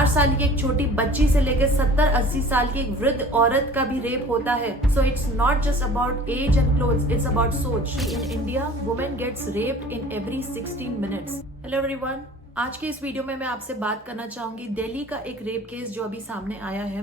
4 साल की एक छोटी बच्ची से लेकर 70-80 साल की एक वृद्ध औरत का भी रेप होता है। So it's not just about age and clothes, it's about सोच। In India women gets raped in every 16 minutes. Hello everyone, आज के इस वीडियो में मैं आपसे बात करना चाहूंगी दिल्ली का एक रेप केस जो अभी सामने आया है।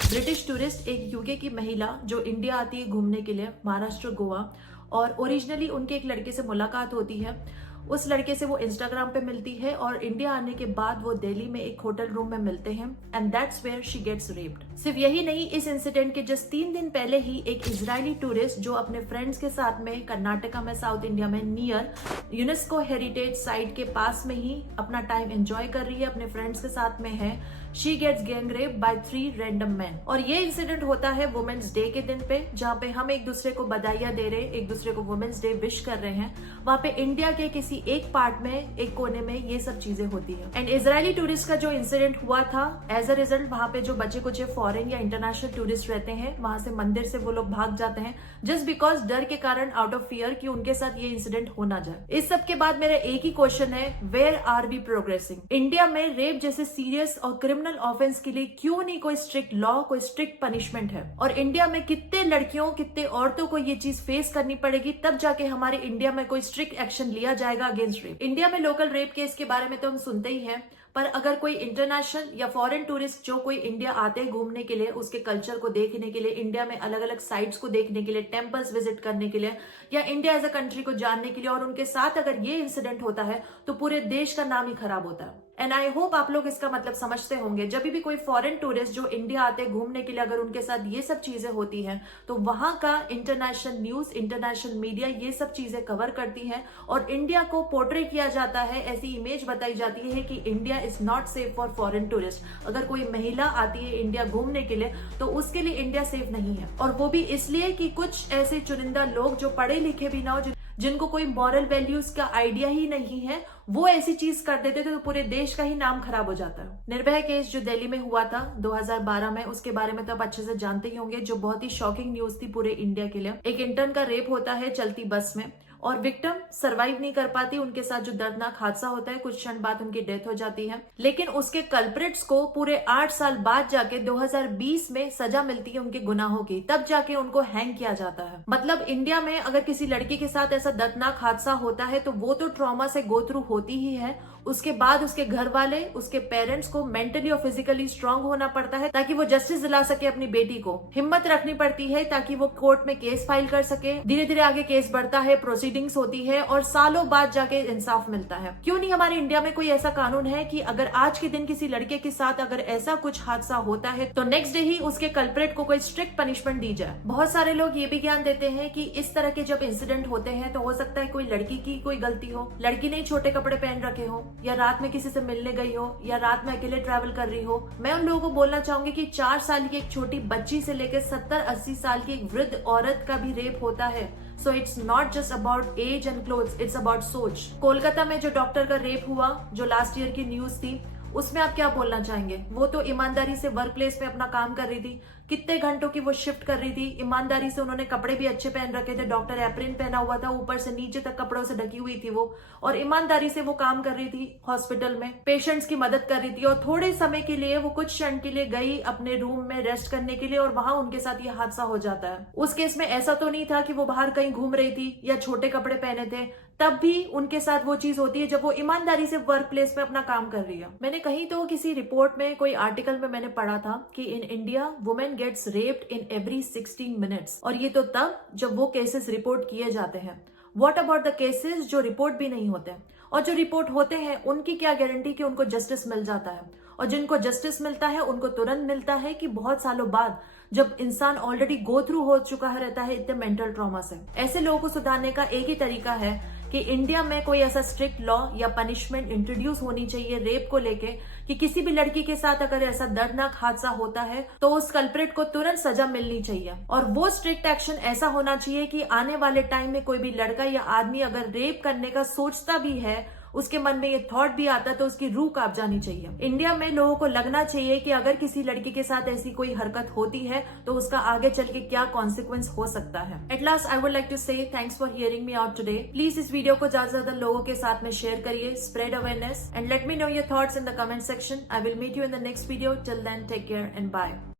ब्रिटिश टूरिस्ट, एक यूके की महिला जो इंडिया आती है घूमने के लिए, महाराष्ट्र, गोवा, और ओरिजिनली उनके एक लड़के से मुलाकात होती है। उस लड़के से वो इंस्टाग्राम पे मिलती है और इंडिया आने के बाद वो दिल्ली में एक होटल रूम में मिलते हैं and that's where she gets raped. सिर्फ यही नहीं, इस इंसिडेंट के जस्ट 3 दिन पहले ही एक इजरायली टूरिस्ट जो अपने फ्रेंड्स के साथ में कर्नाटका में, साउथ इंडिया में, नियर यूनेस्को हेरिटेज साइट के पास में ही अपना टाइम एंजॉय कर रही है, अपने फ्रेंड्स के साथ में है, she gets gang rape by 3 random man. और ये इंसिडेंट होता है वुमेन्स डे के दिन पे, जहाँ पे हम एक दूसरे को बधाइयां दे रहे, एक दूसरे को वुमेन्स डे विश कर रहे हैं। वहाँ पे इंडिया के किसी एक पार्ट में, एक कोने में ये सब चीजें होती है। एंड इजरायली टूरिस्ट का जो इंसिडेंट हुआ था, एज अ रिजल्ट वहाँ पे जो बचे कुछ फॉरेन या इंटरनेशनल टूरिस्ट रहते हैं, वहां से मंदिर से वो लोग भाग जाते हैं जस्ट बिकॉज डर के कारण, आउट ऑफ फियर कि उनके साथ ये इंसिडेंट हो ना जाए। इस सब के बाद मेरा एक ही क्वेश्चन है, where are we progressing? India में रेप जैसे सीरियस और क्रिमिनल ऑफेंस के लिए क्यों नहीं कोई स्ट्रिक्ट लॉ, कोई स्ट्रिक्ट पनिशमेंट है? और इंडिया में कितने लड़कियों, कितने औरतों को ये चीज फेस करनी पड़ेगी तब जाके हमारे इंडिया में कोई स्ट्रिक्ट एक्शन लिया जाएगा अगेंस्ट रेप? इंडिया में लोकल रेप केस के बारे में तो हम सुनते ही हैं, पर अगर कोई इंटरनेशनल या फॉरेन टूरिस्ट जो कोई इंडिया आते हैं घूमने के लिए, उसके कल्चर को देखने के लिए, इंडिया में अलग अलग साइट्स को देखने के लिए, टेम्पल्स विजिट करने के लिए, या इंडिया एज अ कंट्री को जानने के लिए, और उनके साथ अगर ये इंसिडेंट होता है तो पूरे देश का नाम ही खराब होता है। एंड आई होप आप लोग इसका मतलब समझते होंगे। जब भी कोई फॉरेन टूरिस्ट जो इंडिया आते हैं घूमने के लिए, अगर उनके साथ ये सब चीजें होती हैं तो वहां का इंटरनेशनल न्यूज, इंटरनेशनल मीडिया ये सब चीजें कवर करती है और इंडिया को पोर्ट्रे किया जाता है, ऐसी इमेज बताई जाती है कि India is not safe for foreign tourist. अगर कोई महिला आती है इंडिया घूमने के लिए तो उसके लिए इंडिया सेफ नहीं है, और वो भी इसलिए कि कुछ ऐसे चुनिंदा लोग जो पढ़े लिखे भी ना हो, जिनको कोई मॉरल वैल्यूज का आइडिया ही नहीं है, वो ऐसी चीज कर देते थे तो पूरे देश का ही नाम खराब हो जाता है। निर्भया केस जो दिल्ली में हुआ था 2012 में, उसके बारे में तो आप अच्छे से जानते ही होंगे, जो बहुत ही शॉकिंग न्यूज थी पूरे इंडिया के लिए। एक इंटर्न का रेप होता है चलती बस में और विक्टिम सरवाइव नहीं कर पाती, उनके साथ जो दर्दनाक हादसा होता है, कुछ क्षण बाद उनकी डेथ हो जाती है। लेकिन उसके कल्प्रिट्स को पूरे 8 साल बाद जाके 2020 में सजा मिलती है उनके गुनाहों की, तब जाके उनको हैंग किया जाता है। मतलब इंडिया में अगर किसी लड़की के साथ ऐसा दर्दनाक हादसा होता है तो वो तो ट्रॉमा से गो थ्रू होती ही है, उसके बाद उसके घर वाले, उसके पेरेंट्स को मेंटली और फिजिकली स्ट्रांग होना पड़ता है ताकि वो जस्टिस दिला सके अपनी बेटी को, हिम्मत रखनी पड़ती है ताकि वो कोर्ट में केस फाइल कर सके। धीरे धीरे आगे केस बढ़ता है, प्रोसीडिंग्स होती है और सालों बाद जाके इंसाफ मिलता है। क्यों नहीं हमारे इंडिया में कोई ऐसा कानून है कि अगर आज के दिन किसी लड़के के साथ अगर ऐसा कुछ हादसा होता है तो नेक्स्ट डे ही उसके कल्प्रेट को कोई स्ट्रिक्ट पनिशमेंट दी जाए? बहुत सारे लोग ये भी ज्ञान देते हैं कि इस तरह के जब इंसिडेंट होते हैं तो हो सकता है कोई लड़की की कोई गलती हो, लड़की ने छोटे कपड़े पहन रखे हो, या रात में किसी से मिलने गई हो, या रात में अकेले ट्रैवल कर रही हो। मैं उन लोगों को बोलना चाहूंगी कि 4 साल की एक छोटी बच्ची से लेकर 70-80 साल की एक वृद्ध औरत का भी रेप होता है। So it's not just about age and clothes, it's about सोच। कोलकाता में जो डॉक्टर का रेप हुआ, जो लास्ट ईयर की न्यूज थी, उसमें आप क्या बोलना चाहेंगे? वो तो ईमानदारी से वर्क प्लेस में अपना काम कर रही थी, कितने घंटों की वो शिफ्ट कर रही थी, ईमानदारी से उन्होंने कपड़े भी अच्छे पहन रखे थे, डॉक्टर एप्रिन पहना हुआ था, ऊपर से नीचे तक कपड़ों से ढकी हुई थी वो, और ईमानदारी से वो काम कर रही थी हॉस्पिटल में, पेशेंट्स की मदद कर रही थी। और थोड़े समय के लिए वो कुछ क्षण के लिए गई अपने रूम में रेस्ट करने के लिए और वहां उनके साथ ये हादसा हो जाता है। उस केस में ऐसा तो नहीं था कि वो बाहर कहीं घूम रही थी या छोटे कपड़े पहने थे, तब भी उनके साथ वो चीज होती है जब वो ईमानदारी से वर्क प्लेस में अपना काम कर रही है। मैंने कहीं तो किसी रिपोर्ट में, कोई आर्टिकल में मैंने पढ़ा था कि in India women gets raped in every 16 minutes, और ये तो तब जब वो केसेस रिपोर्ट किए जाते हैं। व्हाट अबाउट द केसेस जो रिपोर्ट भी नहीं होते, और जो रिपोर्ट होते हैं उनकी क्या गारंटी कि उनको जस्टिस मिल जाता है? और जिनको जस्टिस मिलता है उनको तुरंत मिलता है कि बहुत सालों बाद, जब इंसान ऑलरेडी गो थ्रू हो चुका है रहता है इतने मेंटल ट्रॉमा से। ऐसे लोगों को सुधारने का एक ही तरीका है कि इंडिया में कोई ऐसा स्ट्रिक्ट लॉ या पनिशमेंट इंट्रोड्यूस होनी चाहिए रेप को लेके, कि किसी भी लड़की के साथ अगर ऐसा दर्दनाक हादसा होता है तो उस कल्प्रेट को तुरंत सजा मिलनी चाहिए। और वो स्ट्रिक्ट एक्शन ऐसा होना चाहिए कि आने वाले टाइम में कोई भी लड़का या आदमी अगर रेप करने का सोचता भी है, उसके मन में ये थॉट भी आता तो उसकी रूह कांप जानी चाहिए। इंडिया में लोगों को लगना चाहिए कि अगर किसी लड़की के साथ ऐसी कोई हरकत होती है तो उसका आगे चल के क्या कॉन्सिक्वेंस हो सकता है। At last I would like to say thanks for hearing me out today. Please इस वीडियो को ज्यादा से ज्यादा लोगों के साथ में शेयर करिए, spread awareness and let me know your thoughts in the comment section. I will meet you in the next video. Till then take care and bye.